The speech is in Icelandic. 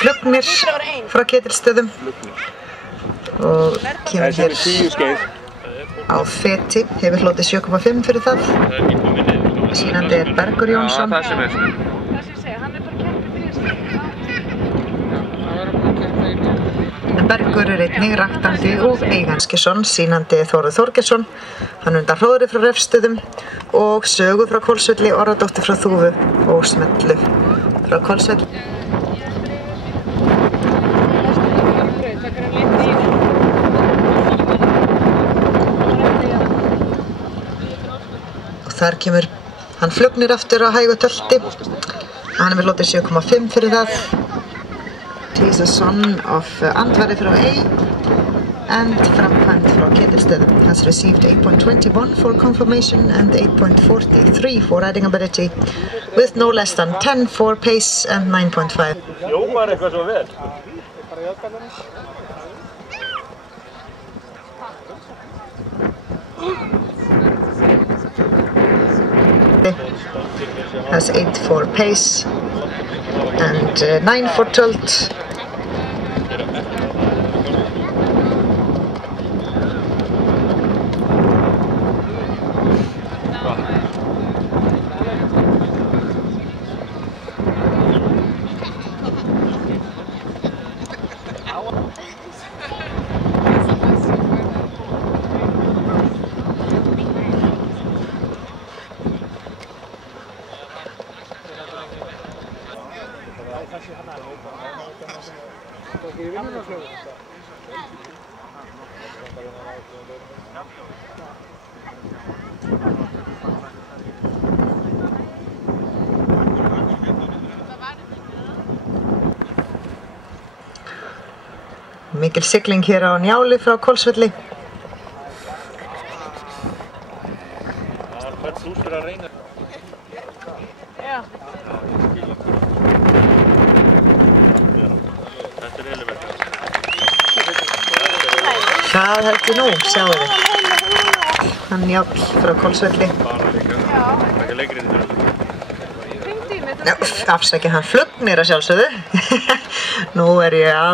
Flugnir frá Ketilsstöðum og kemur hér á feti, hefur hlotið 7,5 fyrir það. Sýnandi er Bergur Jónsson. Bergur er einnig raktandi og Eiganskisson, sýnandi Þórður Þorgeirsson. Hann undar Hróðri frá Refsstöðum og Sögu frá Hvolsvelli, Orradóttir frá Þúfu og Smellu frá Hvolsvelli. Og þar kemur hann Flugnir aftur á hægu tölti. Hann hefur hlotið 7,5 fyrir það. He's a son of Andvari frá A and framkvæmt frá Ketilsstöðum. Has received 8.21 for confirmation and 8.43 for riding ability with no less than 10 for pace and 9.5. Jómar eitthvað svo vel. Has 8 for pace and 9 for tilt. Mikil sigling hér á Njáli frá Hvolsvelli. Það held ég nú, sjáu þið. Hann Njáll frá Hvolsvelli. Afsækja hann Flugnir að sjálfsögðu. Nú er ég að